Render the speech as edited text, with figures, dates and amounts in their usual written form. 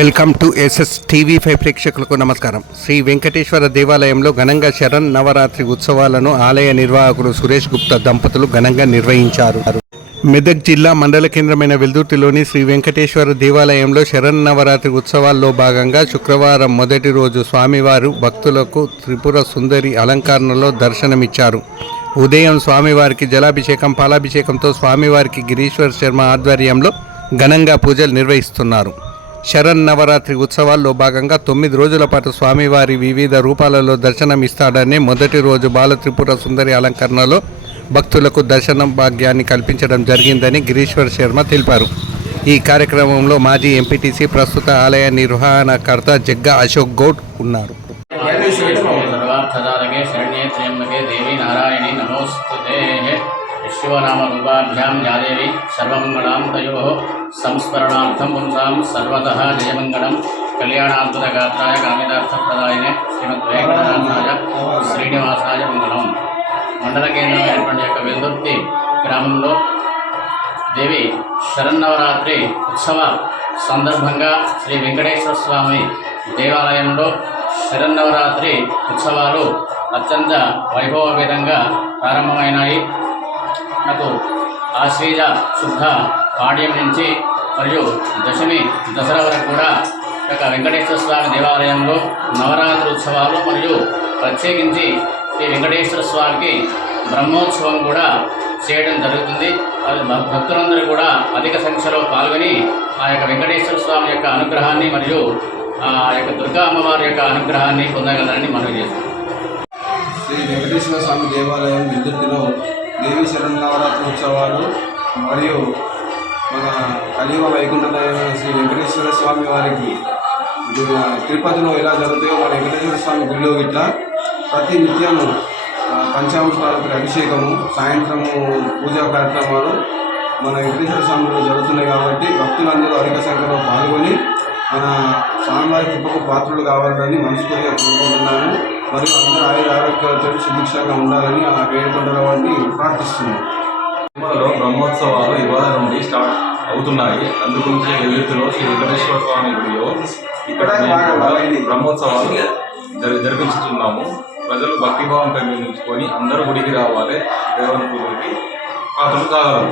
Welcome to SS TV 5 ప్రేక్షకులకు నమస్కారం. శ్రీ వెంకటేశ్వర దేవాలయంలో ఘనంగా శరణ్ నవరాత్రి ఉత్సవాలను ఆలయ నిర్వాహకులు సురేష్ గుప్తా దంపతులు ఘనంగా నిర్వహించారు. మెదక్ జిల్లా మండల కేంద్రమైన వెల్దుర్తిలోని శ్రీ వెంకటేశ్వర దేవాలయంలో శరణ్ నవరాత్రి ఉత్సవాల్లో భాగంగా శుక్రవారం మొదటి రోజు స్వామివారు భక్తులకు త్రిపుర సుందరి అలంకరణలో దర్శనమిచ్చారు. ఉదయం స్వామివారికి జలాభిషేకం, పాలాభిషేకంతో స్వామివారికి గిరీశ్వర్ శర్మ ఆధ్వర్యంలో ఘనంగా పూజలు నిర్వహిస్తున్నారు. శరణ్ నవరాత్రి ఉత్సవాల్లో భాగంగా 9 రోజుల పాటు స్వామివారి వివిధ రూపాలలో దర్శనమిస్తాడని మొదటి రోజు బాల త్రిపుర సుందరి అలంకరణలో భక్తులకు దర్శన భాగ్యాన్ని కల్పించడం జరిగిందని గిరీశ్వర్ శర్మ తెలిపారు. ఈ కార్యక్రమంలో మాజీ ఎంపీటీసీ, ప్రస్తుత ఆలయ నిర్వహణకర్త జగ్గా అశోక్ గౌడ్ ఉన్నారు. शिवनामरूपाभ्यां या देवी सर्वमङ्गलां तयोः संस्मरणार्थं पुंसां सर्वतः जयमङ्गलं कल्याणान्तरगात्राय कामितार्थप्रदायिने श्रीमद्वेङ्कटनाथाय श्रीनिवासाय मंगलम. మండల కేంద్రమైనటువంటి యొక్క వెల్దుర్తి గ్రామంలో దేవి శరన్నవరాత్రి ఉత్సవ సందర్భంగా శ్రీ వెంకటేశ్వర స్వామి దేవాలయంలో శరన్నవరాత్రి ఉత్సవాలు అత్యంత వైభవపేతంగా ప్రారంభమైనాయి. నాకు ఆశ్వీజ శుద్ధ పాడ్యం నుంచి మరియు దశమి దసరా వరకు కూడా యొక్క వెంకటేశ్వర స్వామి దేవాలయంలో నవరాత్రి ఉత్సవాలు మరియు ప్రత్యేకించి ఈ వెంకటేశ్వర స్వామికి బ్రహ్మోత్సవం కూడా చేయడం జరుగుతుంది. అది భక్తులందరూ కూడా అధిక సంఖ్యలో పాల్గొని ఆ యొక్క వెంకటేశ్వర స్వామి యొక్క అనుగ్రహాన్ని మరియు ఆ యొక్క దుర్గా అమ్మవారి యొక్క అనుగ్రహాన్ని పొందగలరని మనవి చేస్తాం. శ్రీ వెంకటేశ్వర స్వామి దేవాలయం వెల్దుర్తిలో దేవి శరన్నవరాత్రి ఉత్సవాలు మరియు మన కలియుగ వైకుంఠమైన శ్రీ వెంకటేశ్వర స్వామి వారికి తిరుపతిలో ఎలా జరుగుతాయో మన వెంకటేశ్వర స్వామి గుడిలో ఇట్లా ప్రతి నిత్యము పంచామృతాలతో అభిషేకము, సాయంత్రము పూజా కార్యక్రమాలు మన వెంకటేశ్వర స్వామిలో జరుగుతున్నాయి. కాబట్టి భక్తులందరూ అధిక సంఖ్యలో పాల్గొని మన స్వామివారి కృపకు పాత్రలు కావాలని మనస్ఫూర్తిగా కోరుకుంటున్నాను. మరియు అందరూ ఆరోగ్యాలతో సుభిక్షంగా ఉండాలని ఆ వేడుకొండల వారిని ప్రార్థిస్తున్నాను. తిరుమలలో బ్రహ్మోత్సవాలు ఇవాళ నుండి స్టార్ట్ అవుతున్నాయి. అందుగురించి వెల్దుర్తిలో శ్రీ వెంకటేశ్వర స్వామి గుడిలో ఇక్కడ బ్రహ్మోత్సవాలు జరిపించుతున్నాము. ప్రజలు భక్తిభావం పెంపొందించుకొని అందరూ గుడికి రావాలి, దేవుని పూజకి పాత్రలు కాగలరు.